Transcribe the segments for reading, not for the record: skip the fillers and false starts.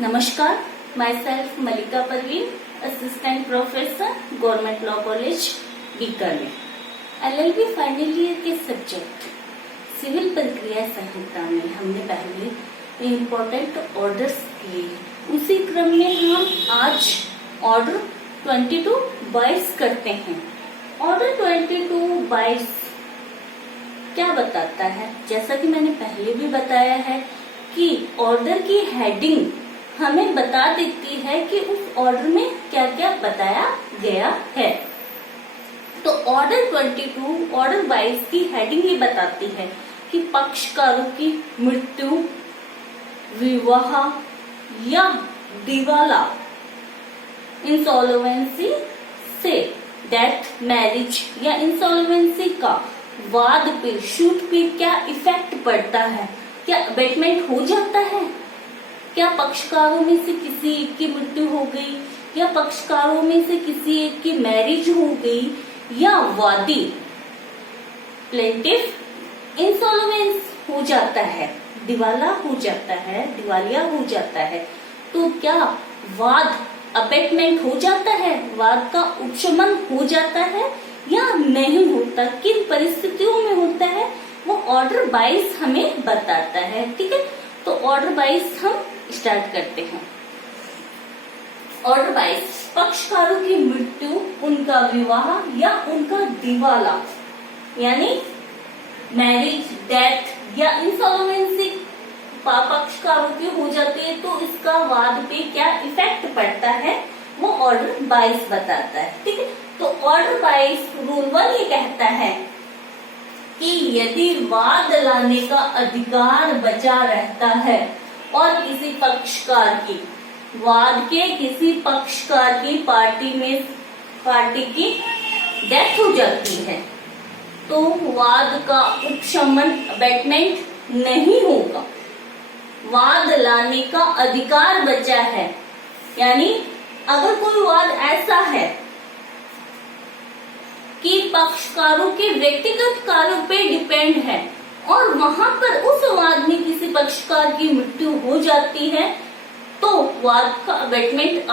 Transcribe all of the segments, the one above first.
नमस्कार, myself Malika Parveen, assistant professor, government law college Bikaner. LLB final year के subject civil प्रक्रिया संहिता में हमने पहले इम्पोर्टेंट ऑर्डर्स किए। उसी क्रम में हम आज ऑर्डर 22/22 करते हैं। ऑर्डर 22/22 क्या बताता है? जैसा कि मैंने पहले भी बताया है कि ऑर्डर की हेडिंग हमें बता देती है कि उस ऑर्डर में क्या क्या बताया गया है। तो ऑर्डर 22 की हेडिंग ये बताती है कि पक्षकारों की मृत्यु, विवाह या दिवाला, इंसॉल्वेंसी से, डेथ, मैरिज या इंसॉल्वेंसी का वाद पे, शूट पे क्या इफेक्ट पड़ता है? क्या अबेटमेंट हो जाता है? क्या पक्षकारों में से किसी एक की मृत्यु हो गई या पक्षकारों में से किसी एक की मैरिज हो गई या वादी प्लेंटिफ इंसॉल्वेंस हो जाता है, दिवाला हो जाता है, दिवालिया हो जाता है, तो क्या वाद अबेटमेंट हो जाता है, वाद का उपशमन हो जाता है या नहीं होता? किन परिस्थितियों में होता है वो ऑर्डर 22 हमें बताता है। ठीक है, तो ऑर्डर 22 हम स्टार्ट करते हैं। ऑर्डर 22 पक्षकारों की मृत्यु, उनका विवाह या उनका दिवाला यानी मैरिज, डेथ या इंसॉल्वेंसी पक्षकारों की हो जाती है तो इसका वाद पे क्या इफेक्ट पड़ता है वो ऑर्डर 22 बताता है। ठीक है, तो ऑर्डर 22 रूल 1 ये कहता है कि यदि वाद लाने का अधिकार बचा रहता है और किसी पक्षकार की, वाद के किसी पक्षकार की पार्टी की डेथ हो जाती है तो वाद का उपशमन, अबेटमेंट नहीं होगा। वाद लाने का अधिकार बचा है, यानी अगर कोई वाद ऐसा है कि पक्षकारों के व्यक्तिगत कार्यों पे डिपेंड है और वहां पर उस वाद में किसी पक्षकार की मृत्यु हो जाती है तो वाद का अबेटमेंट,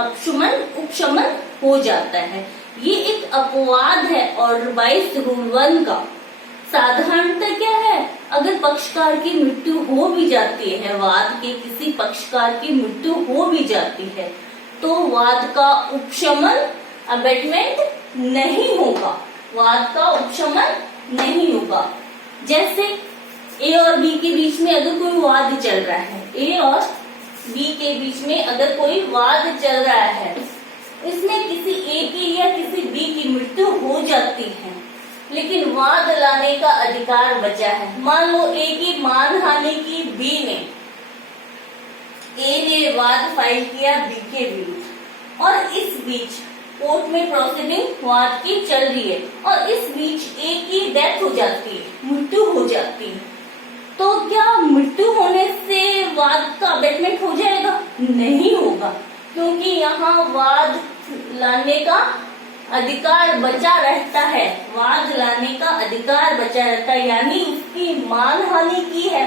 उपशमन हो जाता है। ये एक अपवाद है ऑर्डर 22 रूल 1 का। साधारणतः क्या है, अगर पक्षकार की मृत्यु हो भी जाती है, वाद के किसी पक्षकार की मृत्यु हो भी जाती है तो वाद का उपशमन, अबेटमेंट नहीं होगा, वाद का उपशमन नहीं होगा। जैसे ए और बी के बीच में अगर कोई वाद चल रहा है, ए और बी के बीच में अगर कोई वाद चल रहा है, इसमें किसी ए की या किसी बी की मृत्यु हो जाती है लेकिन वाद लाने का अधिकार बचा है। मान लो ए की मानहानि की बी ने, ए ने वाद फाइल किया बी के विरुद्ध और इस बीच कोर्ट में प्रोसीडिंग वाद की चल रही है और इस बीच ए की डेथ हो जाती है, मृत्यु हो जाती है, तो क्या मृत्यु होने से वाद का अबेटमेंट हो जाएगा? नहीं होगा, क्योंकि यहाँ वाद लाने का अधिकार बचा रहता है, वाद लाने का अधिकार बचा रहता है, यानी उसकी मानहानि की है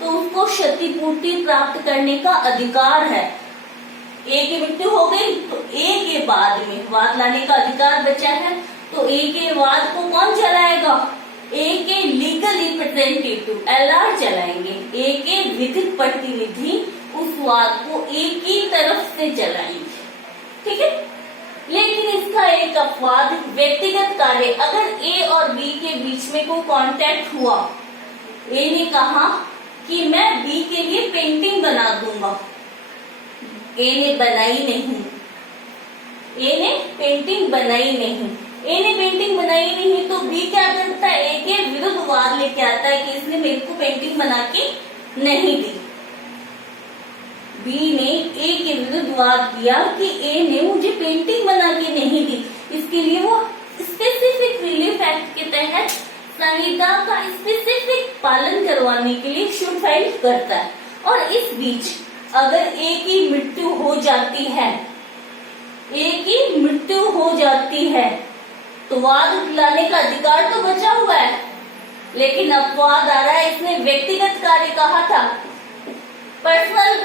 तो उसको क्षतिपूर्ति प्राप्त करने का अधिकार है। ए की मृत्यु हो गई तो ए के बाद में वाद लाने का अधिकार बचा है तो ए के वाद को कौन चलाएगा? ए के लीगल रिप्रेजेंटेटिव LR चलाएंगे, ए के विधिक प्रतिनिधि उस वाद को ए की तरफ से चलाएंगे। ठीक है, लेकिन इसका एक अपवाद, व्यक्तिगत कार्य, अगर ए और बी के बीच में कोई कांटेक्ट हुआ, ए ने कहा कि मैं बी के लिए पेंटिंग बना दूंगा, ए ने बनाई नहीं, ए ने पेंटिंग बनाई नहीं, ए ने पेंटिंग बनाई नहीं तो बी क्या करता है? ए के विरुद्ध वाद लेके आता है कि इसने मेरे को पेंटिंग बना के नहीं दी। बी ने ए के विरुद्ध वाद किया कि ए ने मुझे पेंटिंग बना के नहीं दी, इसके लिए वो स्पेसिफिक रिलीफ एक्ट के तहत संहिता का स्पेसिफिक पालन करवाने के लिए शूट फाइल करता है। और इस बीच अगर ए की मृत्यु हो जाती है, ए की मृत्यु हो जाती है तो वाद लाने का अधिकार तो बचा हुआ है, लेकिन अपवाद आ रहा है, इसने व्यक्तिगत कार्य कहा था, पर्सनल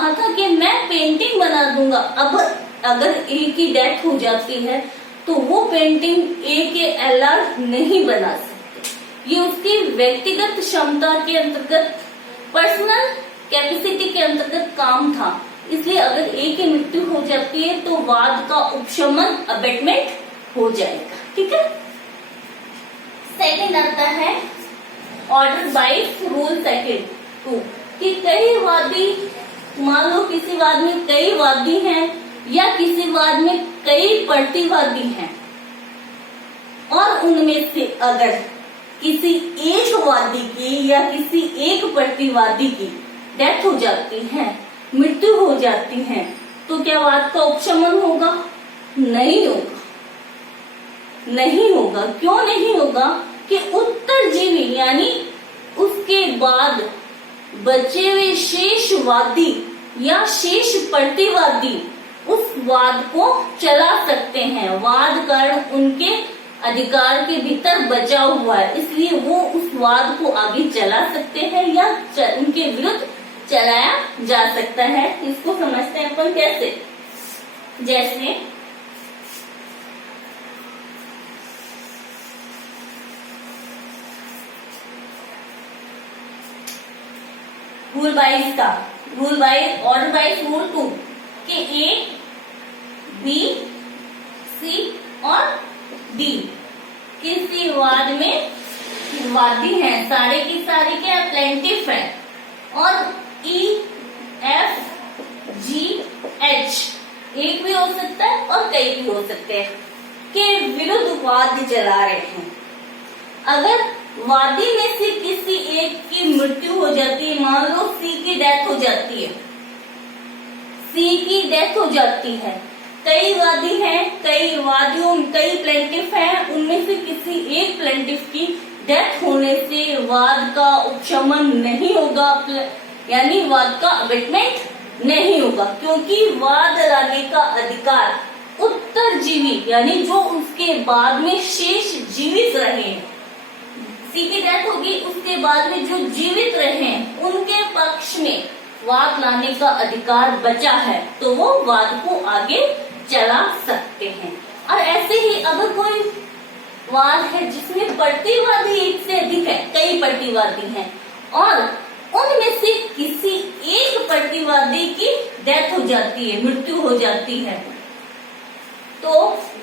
कहा था कि मैं पेंटिंग बना दूंगा। अब अगर ए की डेथ हो जाती है तो वो पेंटिंग ए के एलआर नहीं बना सकते। ये उसकी व्यक्तिगत क्षमता के अंतर्गत, पर्सनल कैपेसिटी के अंतर्गत काम था। इसलिए अगर ए की मृत्यु हो जाती है तो वाद का उपशमन, अबेटमेंट हो जाएगा। ठीक है। सेकंड आता है ऑर्डर बाय रूल सेकंड 2 कि कई वादी, मान लो किसी वाद में कई वादी हैं या किसी वाद में कई प्रतिवादी हैं और उनमें से अगर किसी एक वादी की या किसी एक प्रतिवादी की डेथ हो जाती है, मृत्यु हो जाती है, तो क्या वाद का उपशमन होगा? नहीं होगा। नहीं होगा। क्यों नहीं होगा? कि उत्तरजीवी यानी उसके बाद बचे हुए शेष वादी या शेष प्रतिवादी उस वाद को चला सकते हैं। वाद कारण उनके अधिकार के भीतर बचा हुआ है, इसलिए वो उस वाद को आगे चला सकते हैं या उनके विरुद्ध चलाया जा सकता है। इसको समझते हैं अपन कैसे। जैसे रूल बाइस का, रूल बाइस, ऑर्डर बाइस रूल 2 कि ए, बी, सी और डी किसी वाद में वादी हैं, सारे की सारे क्या प्लेंटिफ है, और ई, एफ, जी, एच एक भी हो सकता है और कई भी हो सकते हैं के विरुद्ध वाद चला रहे हैं। अगर वादी में से किसी एक की मृत्यु हो जाती है, मान लो सी की डेथ हो जाती है, सी की डेथ हो जाती है, कई वादी हैं, कई वादियों, कई प्लेंटिफ हैं, उनमें से किसी एक प्लेंटिफ की डेथ होने से वाद का उपशमन नहीं होगा, यानी वाद का अबेटमेंट नहीं होगा, क्योंकि वाद लाने का अधिकार उत्तरजीवी यानी जो उसके बाद में शेष जीवित रहे हैं, सी की डेथ होगी, उसके बाद में जो जीवित रहे उनके पक्ष में वाद लाने का अधिकार बचा है, तो वो वाद को आगे चला सकते हैं। और ऐसे ही अगर कोई वाद है जिसमें प्रतिवादी एक से अधिक है, कई प्रतिवादी हैं और उनमें से किसी एक प्रतिवादी की डेथ हो जाती है, मृत्यु हो जाती है, तो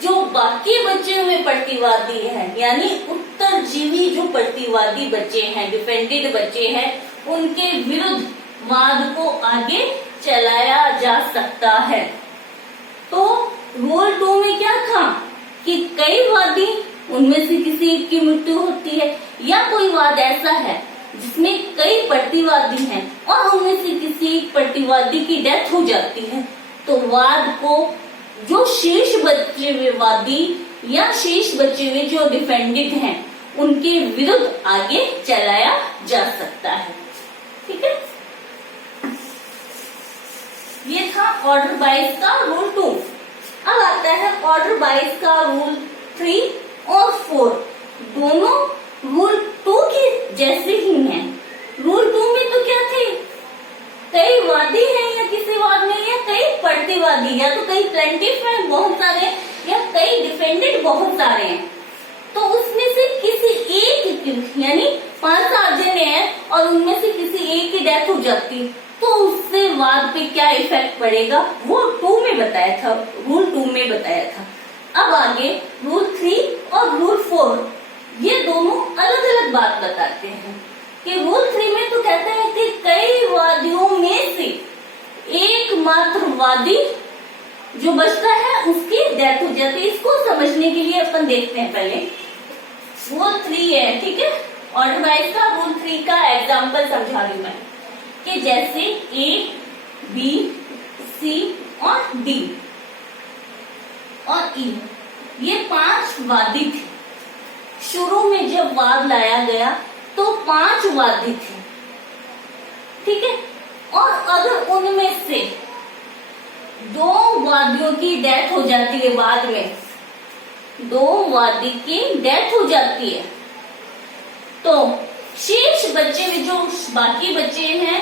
जो बाकी बचे हुए प्रतिवादी हैं यानी उत्तरजीवी जो प्रतिवादी बचे हैं, डिफेंडेड बचे हैं, उनके विरुद्ध वाद को आगे चलाया जा सकता है। तो रूल 2 में क्या था कि कई वादी, उनमें से किसी एक की मृत्यु होती है, या कोई वाद ऐसा है जिसमें कई प्रतिवादी हैं और उनमें से किसी एक प्रतिवादी की डेथ हो जाती है, तो वाद को जो शेष बचे हुए वादी या शेष बचे हुए जो डिफेंडेड हैं उनके विरुद्ध आगे चलाया जा सकता है। ठीक है। ये था ऑर्डर बाइस का रूल 2। अब आता है ऑर्डर बाइस का रूल 3 और 4। दोनों रूल 2 के जैसे ही हैं। रूल 2 में तो क्या थे, कई वादी हैं या किसी वाद में, या कई प्रतिवादी, या तो कई प्लेंटिफ हैं बहुत सारे, या कई डिफेंडेड बहुत सारे हैं, तो उसमें से किसी एक की यानी 5-7 जने हैं और उनमें से किसी एक की डेथ हो जाती, तो उससे वाद पे क्या इफेक्ट पड़ेगा वो 2 में बताया था, रूल 2 में बताया था। अब आगे रूल 3 और रूल 4 ये दोनों अलग अलग बात बताते हैं कि रूल 3 में तो कहते हैं कि कई वादियों में से एकमात्र वादी जो बचता है उसकी डेथ हो जाती है। इसको समझने के लिए अपन देखते हैं पहले रूल 3 है। ठीक है। ऑर्डर वाइज का रूल 3 का एग्जांपल समझा रही मैं कि जैसे ए, बी, सी और डी और ई ये 5 वादी थे। शुरू में जब वाद लाया गया तो 5 वादी थे। ठीक है। और अगर उनमें से 2 वादियों की डेथ हो जाती है, बाद में 2 वादी की डेथ हो जाती है, तो शेष बचे जो बाकी बचे हैं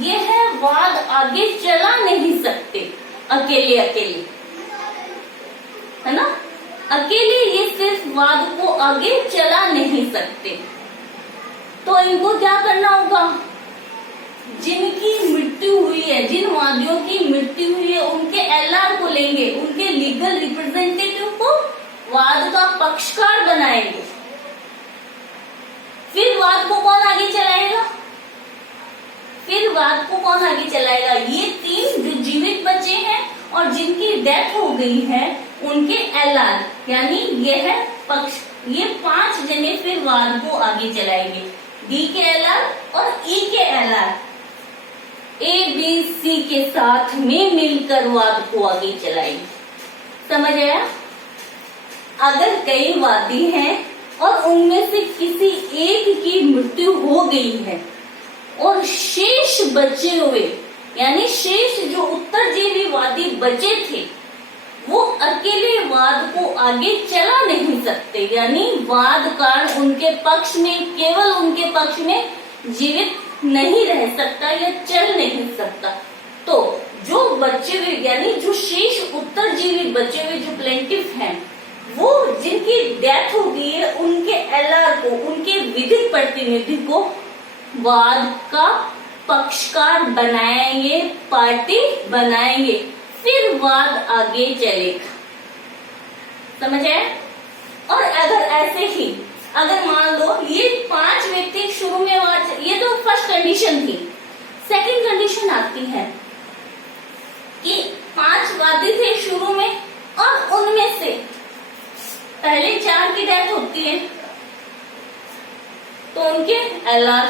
यह वाद आगे चला नहीं सकते अकेले अकेले, है ना। अकेले ये सिर्फ वाद को आगे चला नहीं सकते, तो इनको क्या करना होगा, जिनकी मृत्यु हुई है, जिन वादियों की मृत्यु हुई है, उनके एलआर को लेंगे, उनके लीगल रिप्रेजेंटेटिव को वाद का पक्षकार बनाएंगे। फिर वाद को कौन आगे चलाएगा, ये तीन जो जीवित बचे हैं और जिनकी डेथ हो गई है उनके एलआर, यानी यह पक्ष, ये 5 जने फिर वाद को आगे चलाएंगे। डी के एलआर और ई के एलआर ए बी सी के साथ में मिलकर वाद को आगे चलाएंगे। समझ आया। अगर कई वादी हैं और उनमें से किसी एक की मृत्यु हो गई है और शेष बचे हुए, यानी शेष जो उत्तरजीवी वादी बचे थे, वो अकेले वाद को आगे चला नहीं सकते, यानी वादकार उनके पक्ष में, केवल उनके पक्ष में जीवित नहीं रह सकता या चल नहीं सकता। तो जो बचे हुए, यानी जो शेष उत्तरजीवी बचे हुए जो प्लेंटिफ हैं, वो जिनकी डेथ हो गई है, उनके एलआर को, उनके विधिक प्रतिनिधि को वाद का पक्षकार बनाएंगे, पार्टी बनाएंगे, फिर वाद आगे चलेगा। समझ आए। और अगर ऐसे ही, अगर मान लो ये 5 व्यक्ति शुरू में वाद, ये तो फर्स्ट कंडीशन थी। सेकंड कंडीशन आती है कि 5 वादी थे शुरू में और उनमें से पहले 4 की डेथ होती है, तो उनके एलआर,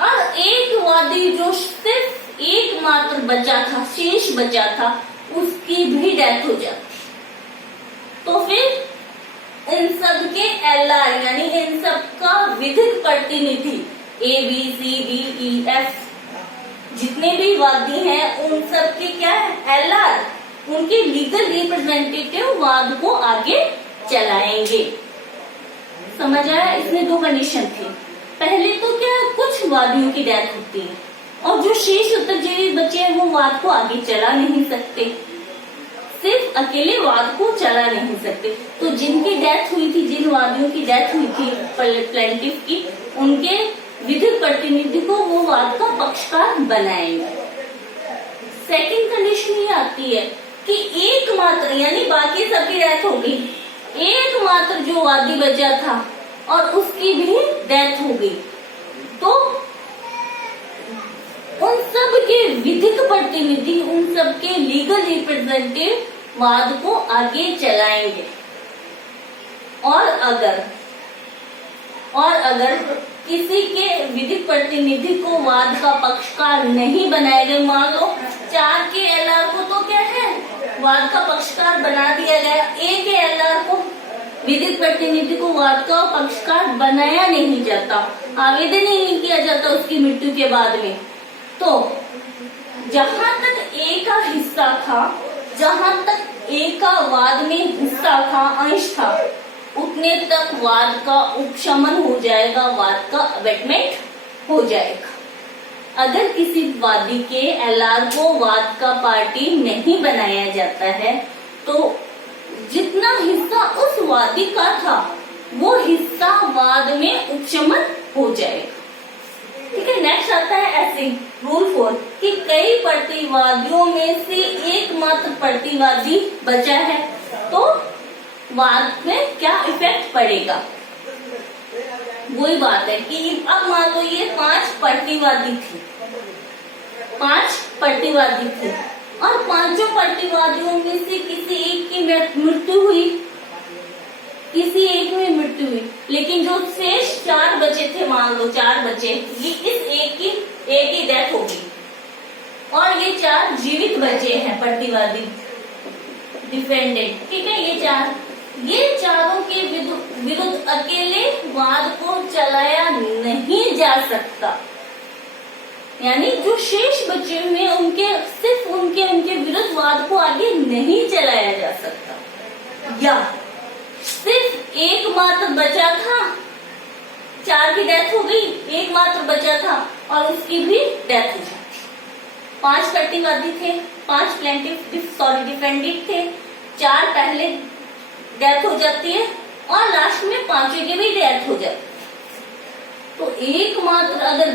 और एक वादी जो सिर्फ एकमात्र बचा था, शेष बचा था, उसकी भी डेथ हो जाती, तो फिर इन सब के एलआर, यानी इन सब का विधिक प्रतिनिधि A B C D E F, जितने भी वादी हैं, उन सब के क्या है, एलआर, उनके लीगल रिप्रेजेंटेटिव वाद को आगे चलाएंगे। समझ आया। इसमें 2 कंडीशन थी। पहले तो क्या, कुछ वादियों की डेथ होती है और जो शेष उत्तरजीवी बचे हैं वो वाद को आगे चला नहीं सकते, सिर्फ अकेले वाद को चला नहीं सकते। तो जिनकी डेथ हुई थी, जिन वादियों की डेथ हुई थी प्लेंटिफ की, उनके विधिक प्रतिनिधि को वो वाद का पक्षकार बनाएंगे। सेकंड कंडीशन ये आती है कि एकमात्र, यानी बाकी सबकी डेथ हो गई, एकमात्र जो वादी बचा था और उसकी भी डेथ हो गई, तो उन सब के विधिक प्रतिनिधि, उन सब के लीगल रिप्रेजेंटेटिव वाद को आगे चलाएंगे। और अगर किसी के विधिक प्रतिनिधि को वाद का पक्षकार नहीं बनाया गया, मान लो 4 के एलआर को तो क्या है, वाद का पक्षकार बना दिया गया, ए के एलआर को, विधिक प्रतिनिधि को वाद का पक्षकार बनाया नहीं जाता, आवेदन ही नहीं किया जाता उसकी मृत्यु के बाद में, तो जहां तक ए का हिस्सा था, जहां तक ए का वाद में हिस्सा था, अंश था, उतने तक वाद का उपशमन हो जाएगा, वाद का अबेटमेंट हो जाएगा। अगर किसी वादी के एलआर को वाद का पार्टी नहीं बनाया जाता है, तो जितना हिस्सा उस वादी का था, वो हिस्सा वाद में उपशमन हो जाएगा। ठीक है। नेक्स्ट आता है ऐसे रूल 4 कि कई प्रतिवादियों में से एकमात्र प्रतिवादी बचा है, तो वाद में क्या इफेक्ट पड़ेगा। वही बात है कि अब मान लो ये 5 प्रतिवादी थे, 5 प्रतिवादी थे और 5 प्रतिवादियों में से किसी एक की मृत्यु हुई, किसी एक में मृत्यु हुई, लेकिन जो शेष 4 बचे थे, मान लो 4 बचे, ये इस एक की डेथ हो गई और ये 4 जीवित बचे हैं प्रतिवादी, डिफेंडेंट। ठीक है। ये चारों के विरुद्ध अकेले वाद को चलाया नहीं जा सकता, यानी जो शेष बचे हुए उनके सिर्फ उनके विरुद्ध वाद को आगे नहीं चलाया जा सकता। या सिर्फ एकमात्र बचा था, 4 की डेथ हो गई, एक मात्र बचा था और उसकी भी डेथ हो जाती। 5 प्रतिवादी थे, 5 डिफेंडेंट थे, 4 पहले डेथ हो जाती है और लास्ट में 5वें की भी डेथ हो जाती है। तो एकमात्र अगर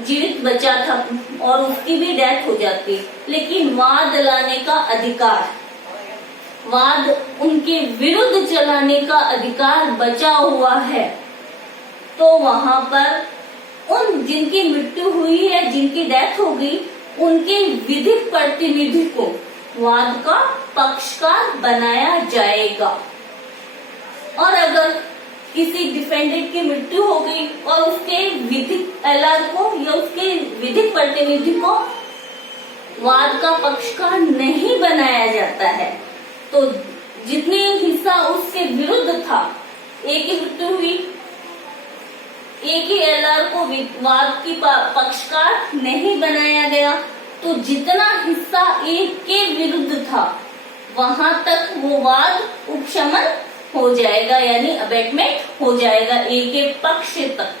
जीवित बचा था और उसकी भी डेथ हो जाती, लेकिन वाद लाने का अधिकार, वाद उनके विरुद्ध चलाने का अधिकार बचा हुआ है, तो वहां पर उन जिनकी मृत्यु हुई है, जिनकी डेथ हो गई, उनके विधिक प्रतिनिधि को वाद का पक्षकार बनाया जाएगा। और अगर किसी डिफेंडेंट की मृत्यु हो गई और उसके विधिक एलआर को या उसके विधिक प्रतिनिधि को वाद का पक्षकार नहीं बनाया जाता है, तो जितने हिस्सा उसके विरुद्ध था, एक की मृत्यु हुई, एक ही एलआर को वाद की पक्षकार नहीं बनाया गया, तो जितना हिस्सा एक के विरुद्ध था वहां तक वो वाद उपशमन हो जाएगा, यानी अबेटमेंट हो जाएगा ए के पक्ष तक।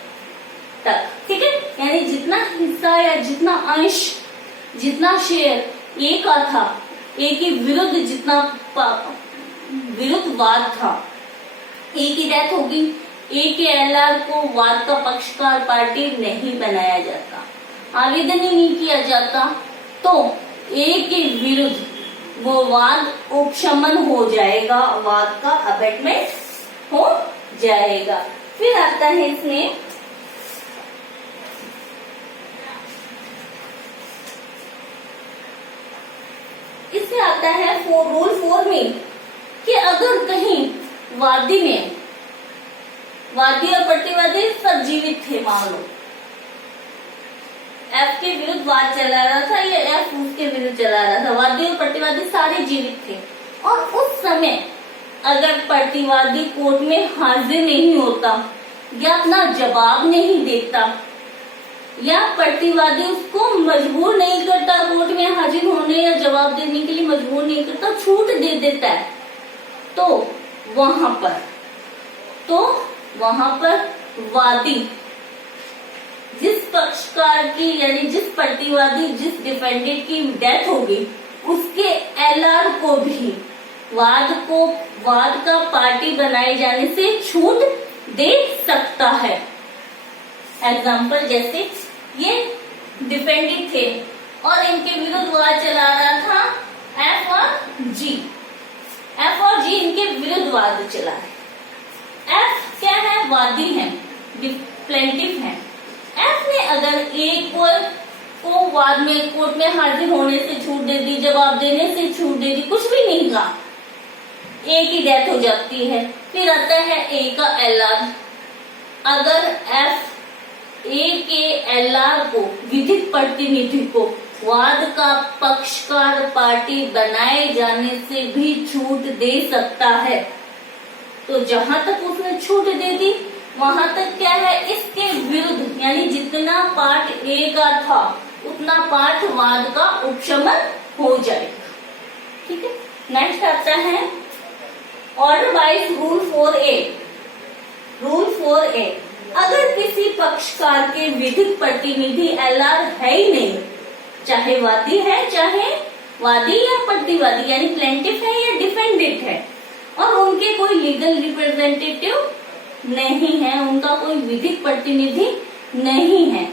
ठीक है, यानी जितना हिस्सा या जितना अंश, जितना शेयर ए का था, ए के विरुद्ध जितना विरुद्ध वाद था, ए की डेथ होगी, ए के एलआर को वाद का पक्षकार पार्टी नहीं बनाया जाता, आवेदन ही नहीं किया जाता, तो ए के विरुद्ध वो वाद उपशमन हो जाएगा, वाद का अबेटमेंट हो जाएगा। फिर आता है इसमें आता है रूल 4 में कि अगर कहीं वादी में, वादी और प्रतिवादी सब जीवित थे, मान लो एफ के विरुद्ध वाद चला रहा था या एफ उसके विरुद्ध चला रहा था, वादी और प्रतिवादी सारे जीवित थे, और उस समय अगर प्रतिवादी कोर्ट में हाजिर नहीं होता या अपना जवाब नहीं देता या प्रतिवादी उसको मजबूर नहीं करता कोर्ट में हाजिर होने या जवाब देने के लिए मजबूर नहीं करता, छूट दे देता है, तो वहां पर वादी जिस पक्षकार की, यानी जिस प्रतिवादी, जिस डिफेंडेंट की डेथ होगी, उसके एलआर को भी वाद का पार्टी बनाए जाने से छूट दे सकता है। एग्जाम्पल, जैसे ये डिफेंडेंट थे और इनके विरुद्ध वाद चला रहा था एफ और जी इनके विरुद्ध वाद चला है। एफ क्या है? वादी है, प्लेंटिफ है। एफ ने अगर ए को वाद में कोर्ट में हाजिर होने से छूट दे दी, जवाब देने से छूट दे दी, कुछ भी नहीं कहा, ए की डेथ हो जाती है। फिर आता है ए का एलआर। अगर एफ ए के एलआर को, विधिक प्रतिनिधि को वाद का पक्षकार पार्टी बनाए जाने से भी छूट दे सकता है, तो जहां तक उसने छूट दे दी वहां तक क्या है, इसके विरुद्ध, यानी जितना पार्ट ए का था उतना पार्ट वाद का उपशमन हो जाएगा। ठीक है, नेक्स्ट आता है order wise rule 4A। Rule 4A, अगर किसी पक्षकार के विधिक प्रतिनिधि एलआर है ही नहीं, चाहे वादी है, चाहे वादी या प्रतिवादी, यानी प्लेंटिफ है या डिफेंडेंट है, और उनके कोई लीगल रिप्रेजेंटेटिव नहीं है, उनका कोई विधिक प्रतिनिधि नहीं है,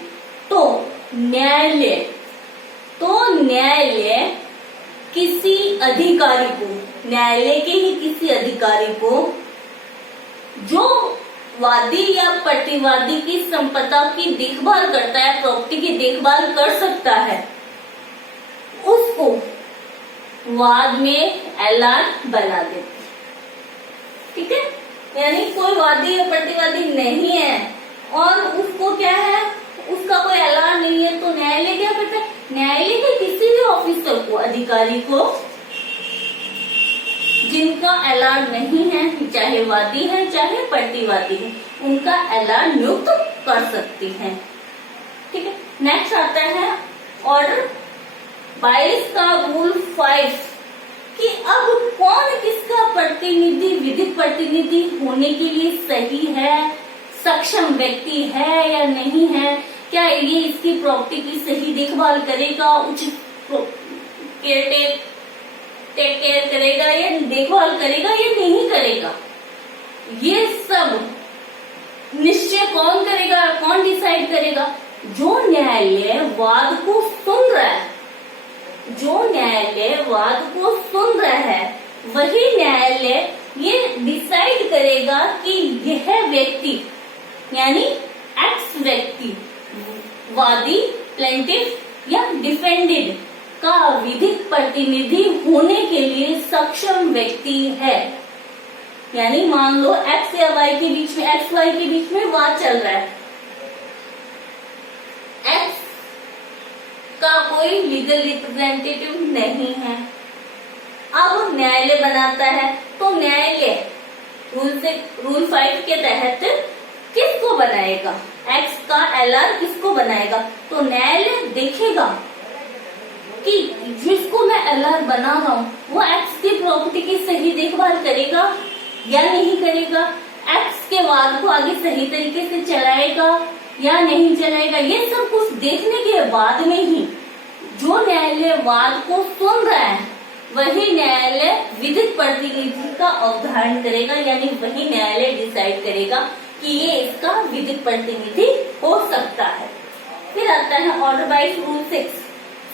तो न्यायालय किसी अधिकारी को, न्यायालय के ही किसी अधिकारी को जो वादी या प्रतिवादी की संपदा की देखभाल करता है, प्रॉपर्टी की देखभाल कर सकता है, उसको वाद में एलआर बना देते। ठीक है, यानी कोई वादी या प्रतिवादी नहीं है और उसको क्या है, उसका कोई एलआर नहीं है, तो न्यायालय क्या करता है, न्यायालय के किसी भी ऑफिसर को, अधिकारी को, जिनका एलआर नहीं है, चाहे वादी है चाहे प्रतिवादी है, उनका एलआर नियुक्त कर सकती है। ठीक है, नेक्स्ट आता है ऑर्डर 22 का रूल 5 कि अब कौन किसका प्रतिनिधि, विधिक प्रतिनिधि होने के लिए सही है, सक्षम व्यक्ति है या नहीं है, क्या ये इसकी प्रॉपर्टी की सही देखभाल करेगा, उचित टेक केयर करेगा या देखभाल करेगा या नहीं करेगा, ये सब निश्चय कौन करेगा, कौन डिसाइड करेगा? जो न्यायालय वाद को सुन रहा है, जो न्यायालय वाद को सुन रहा है, वही न्यायालय ये डिसाइड करेगा कि यह व्यक्ति यानी एक्स व्यक्ति वादी, प्लेंटिफ या डिफेंडेड का विधिक प्रतिनिधि होने के लिए सक्षम व्यक्ति है। यानी मान लो एक्स या वाई के बीच में, एक्स वाई के बीच में वाद चल रहा है, एक्स का कोई लीगल रिप्रेजेंटेटिव नहीं है। अब न्यायालय बनाता है तो न्यायालय रूल 5 के तहत किसको बनाएगा, एक्स का एलआर किसको बनाएगा? तो न्यायालय देखेगा कि जिसको मैं एलआर बना रहा हूँ वो एक्स की प्रॉपर्टी की सही देखभाल करेगा या नहीं करेगा, एक्स के वाद को आगे सही तरीके से चलाएगा या नहीं चलाएगा। ये सब कुछ देखने के बाद में ही जो न्यायालय वाद को सुन रहा है वही न्यायालय विधिक प्रतिनिधि का अवधारण करेगा, यानी वही न्यायालय डिसाइड करेगा कि ये इसका विधिक प्रतिनिधि हो सकता है। फिर आता है ऑर्डर बाय रूल 6।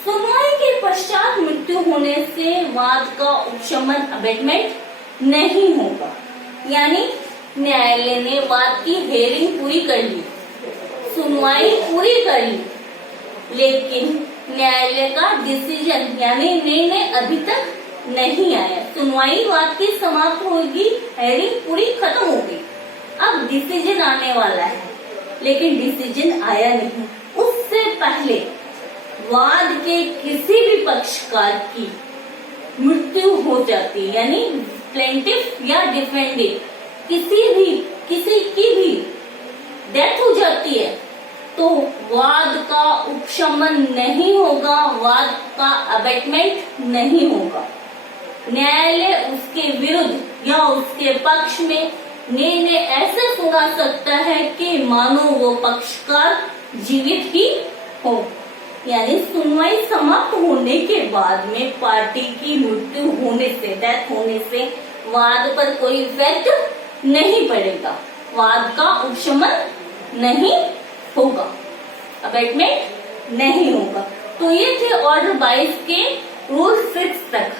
सुनवाई के पश्चात मृत्यु होने से वाद का उपशमन अबेटमेंट नहीं होगा। यानी न्यायालय ने वाद की हेयरिंग पूरी कर ली, सुनवाई पूरी कर ली, लेकिन न्यायालय का डिसीजन यानी निर्णय अभी तक नहीं आया। सुनवाई वाद की समाप्त होगी, हेयरिंग पूरी खत्म हो गई, अब डिसीजन आने वाला है, लेकिन डिसीजन आया नहीं। उससे पहले वाद के किसी भी पक्षकार की मृत्यु हो जाती है, यानी प्लेंटिफ या डिफेंडेड किसी की भी डेथ हो जाती है, तो वाद का उपशमन नहीं होगा, वाद का अबेटमेंट नहीं होगा। न्यायालय उसके विरुद्ध या उसके पक्ष में निर्णय ऐसे सुना सकता है कि मानो वो पक्षकार जीवित ही हो। यानी सुनवाई समाप्त होने के बाद में पार्टी की मृत्यु होने से, डेथ होने से वाद पर कोई इफेक्ट नहीं पड़ेगा, वाद का उपशमन नहीं होगा, अबेटमेंट नहीं होगा। तो ये थे ऑर्डर 22 के रूल 6 तक।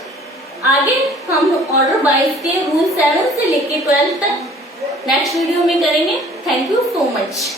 आगे हम ऑर्डर 22 के रूल 7 से लेके 12 तक नेक्स्ट वीडियो में करेंगे। Thank you so much.